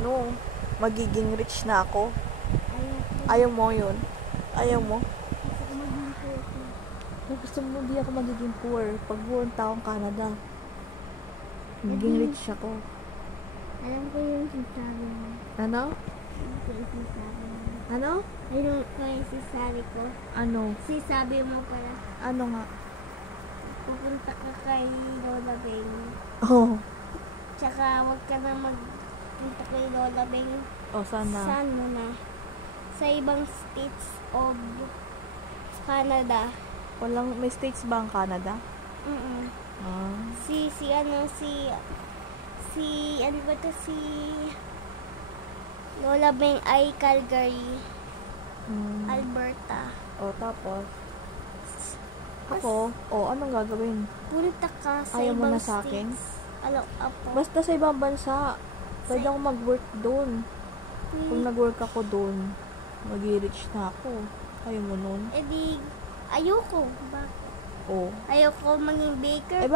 ano, magiging rich na ako. Ayoko. Ayaw mo yun? Ayaw mo? Gusto ko maging poor. Gusto mo, di ako magiging poor. Pag pumunta akong Canada, magiging rich ako. Alam ko yung sinasabi mo. Ano? Alam ko yung sinasabi mo. Ano? Alam ko yung sinasabi ko. Ano? Sinasabi mo pala. Ano nga? Pupunta ka kay Lola Beng. Oh. Tsaka huwag ka na magpunta kay Lola Beng. Oh, sana. Saan mo na? Sa ibang states of Canada. May states ba ang Canada? Ah. Ano ba to, si Lola Beng ay Calgary, Alberta. Oh, tapos? Ako? Oh, anong gagawin? Punta ka sa Ayaw mo ibang na sa akin? states. Apo. Basta sa ibang bansa. Pwede akong mag-work doon. Kung nag-work ako doon, mag-rich na ako. Ayaw mo nun? Eh di, ayoko. Bakit? Oh. Ayoko maging baker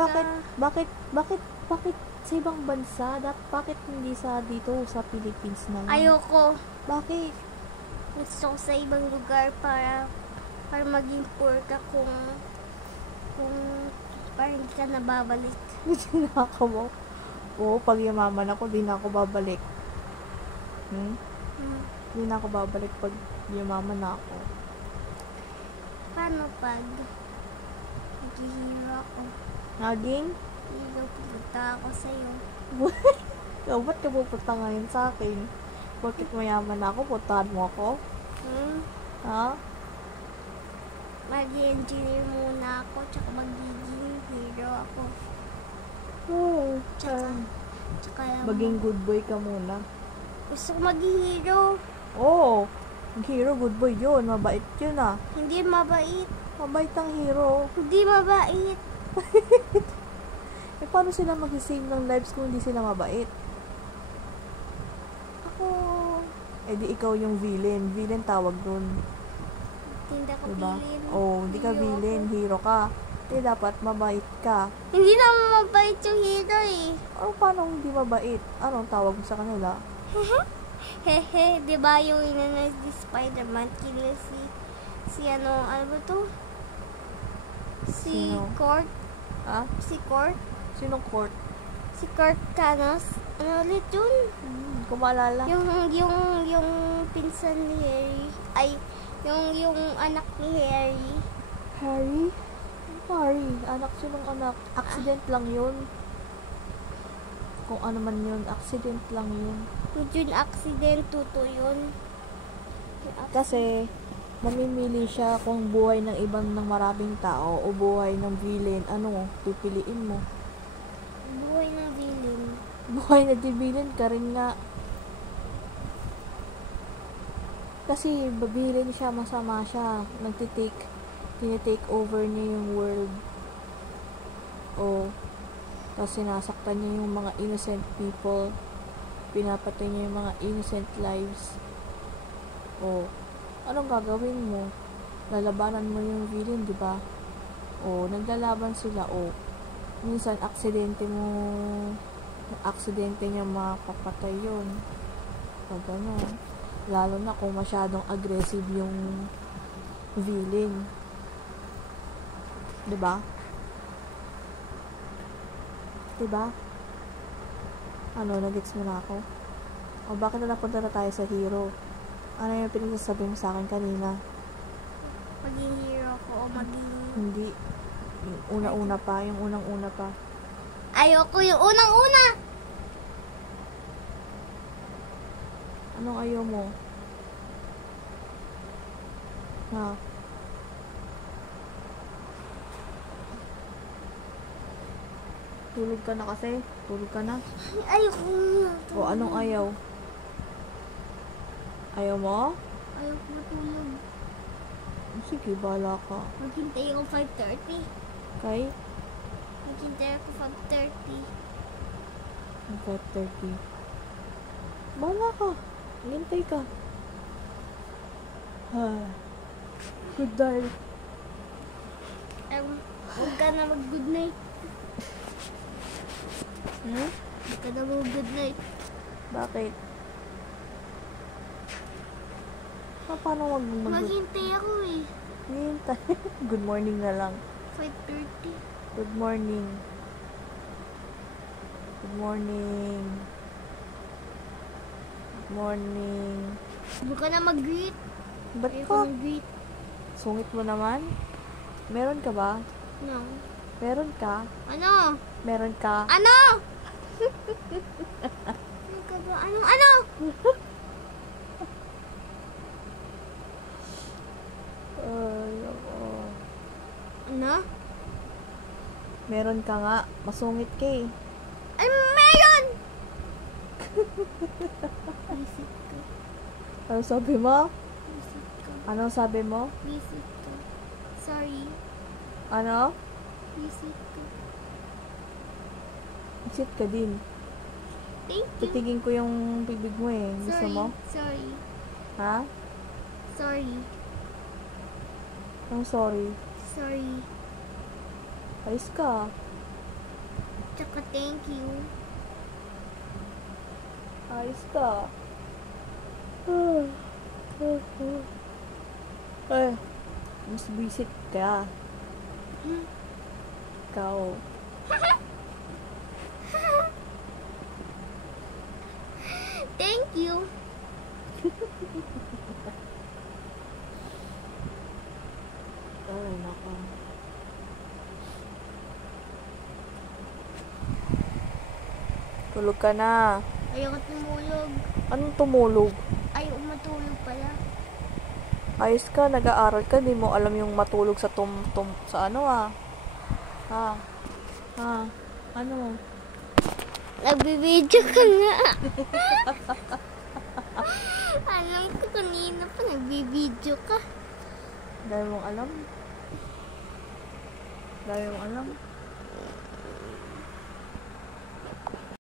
Bakit sa ibang bansa? Bakit hindi sa dito, sa Philippines na lang? Ayoko. Bakit? Gusto ko sa ibang lugar para maging poor ka kung para hindi ka nababalik. Hindi na ako mo. Oo, pag yumaman ako, di na ako babalik. Di na ako babalik pag yumaman na ako. Paano pag naghihiro ako? Naging? Hiro, pupunta ako sa'yo. So, ba't ka pupunta ngayon sa akin? Bakit mayaman na ako? Puntahan mo ako? Ha? Mag-engineer muna ako, tsaka magiging hero ako. Oo. Tsaka Maging good boy ka muna. gusto ko maging hero. Oo. Ang hero, good boy yun. Mabait yun ah. Hindi mabait. Mabait ang hero. Hindi mabait. Eh, paano sila mag-save ng lives kung hindi sila mabait? Ako, Eh, di ikaw yung villain. Villain tawag dun. hindi ako Diba? pilin. Oh, hindi ka Hero villain. ako. Hero ka. Eh, dapat mabait ka. Hindi naman mabait yung hero eh. O, paano hindi mabait? Anong tawag mo sa kanila? Hehe, di ba yung inanas ni Spider-Man, killer si ano ba to? Si Sino? Court? Ha? Si Court? Sinong court? Si Court Canos? Ano ulit yun? Kung maalala. Yung pinsan ni Harry, ay, yung anak ni Harry. Harry? Harry? Anak, sinong anak? Accident lang yun. Kung ano man yun, accident lang yun. Yun accident, tuto yun. Kasi, mamimili siya kung buhay ng ibang ng maraming tao o buhay ng villain. Ano, pipiliin mo? Buhay ng villain. Buhay na di villain ka rin nga. Kasi, villain siya, masama siya. Tinitake over niya yung world. O, tapos sinasaktan niya yung mga innocent people. Pinapatay niya yung mga innocent lives. O, anong gagawin mo? Lalabanan mo yung villain, di ba? O, naglalaban sila. O, minsan, aksidente niya mapapatay yun. O, gano'n. Lalo na kung masyadong aggressive yung villain. Di ba? Diba? Ano, nagets mo na ako? O bakit na napunta na tayo sa hero? Ano yung pinagsasabi mo sa akin kanina? Maging hero ko o maging... Hindi. Yung una-una pa. Yung unang-una pa. Ayoko yung unang-una! Anong ayaw mo? Ha? Tulog ka na kasi. Tulog ka na. Ayoko nga. O anong ayaw? Ayaw mo? Ayoko matulog. Sige, bahala ka. Maghintay ako 5:30. Kay? Maghintay ako 5:30. 5:30. Bahala ka. Hintay ka. Good night. Huwag ka na mag-good night. Huwag ka na mag-good night. Bakit? Paano Maghintay ako eh. Hintay. Good morning na lang. 5:30. Good morning. Good morning. Good morning. Huwag ka na mag-greet. Ba't Ayaw ka? ko mag-greet. Sungit mo naman? Meron ka ba? No. Meron ka? Ano? Meron ka? Ano? Ano ka ba? Ano? Ay, ako. Ano? Meron ka nga. Masungit ka eh. Ay, meron! Visit ka. Ano sabi mo? Visit ka. Ano sabi mo? Visit ka. Sorry. Ano? Visit ka. Sit ka din. Thank you. Titigin ko yung bibig mo eh. Gusto Sorry. mo? Sorry. Ha? Sorry. Ang sorry. Sorry. Ayos ka. Tsaka thank you. Ayos ka. Ay, mas visit ka. Ikaw. Thank you. Ay, nako. Tulog ka na. Ayoko tumulog. Anong tumulog? Ayoko matulog pala. Ayos ka, nag-aaral ka, di mo alam yung matulog sa sa ano ah. Ha? Ha? Ano? Nagbibideo ka nga. Alam ko kanina pa nagbibideo ka. Dahil mong alam. Dahil mong alam.